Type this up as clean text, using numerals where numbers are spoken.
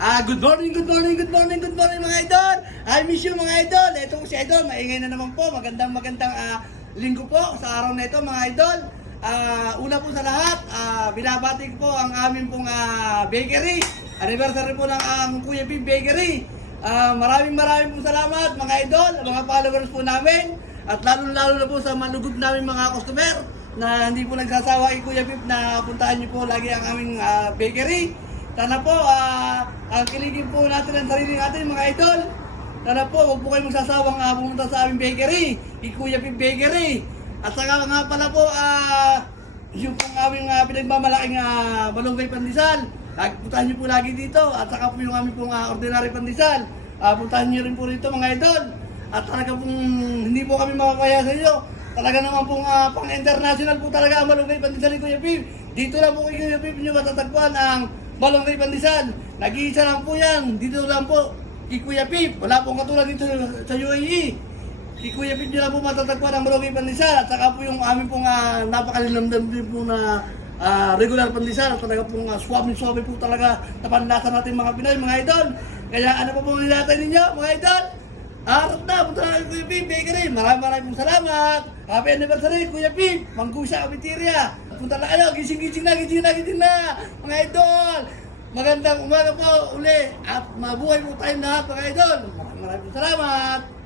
Good morning mga idol. I miss you mga idol. Ito po si idol, maingay na naman po. Magandang linggo po sa araw na ito mga idol. Una po sa lahat, binabati ko po ang aming pong bakery. Anniversary po ng ang Kuya Pip Bakery. Maraming po salamat mga idol, mga followers po namin. At lalo na po sa malugod namin mga customer na hindi po nagsasawa kay Kuya Pip na puntahan niyo po lagi ang aming bakery. Sana po, ang kiligin po natin ang sarili natin mga idol. Sana po, huwag po kayong magsasawang pumunta sa aming bakery, Kuya Pip Bakery. At saka nga pala po, yung pong aming pinagmamalaking malunggay pandesal. Puntahan niyo po lagi dito. At saka po yung aming pong ordinary pandesal. Puntahan niyo rin po rito mga idol. At talaga pong hindi po kami makakaya sa inyo. Talaga naman pong pang-international po talaga ang malunggay pandesal ni Kuya Pip. Dito lang po kay Kuya Pip niyo matatagpuan ang malunggay pandesal. Nag-iisa lang po yan. Dito lang po kay Kuya Pip. Wala pong katulad dito sa UAE. Kay Kuya Pip nyo lang po matatagpuan ang malunggay pandesal. At saka po yung aming pong napakalilamdam din po na regular pandesal. Talaga pong suwabe po talaga na panlasa natin mga Pinoy, mga idol. Kaya ano po pong nilatay ninyo mga idol? Harap na, punta na kay Kuya Pip Bakery. Maraming pong salamat. Happy anniversary Kuya Pip, Mangkusa Cafeteria. Punta na kayo, gising na mga idol. Magandang umaga po uli at mabuhay po tayong lahat mga idol. Maraming salamat.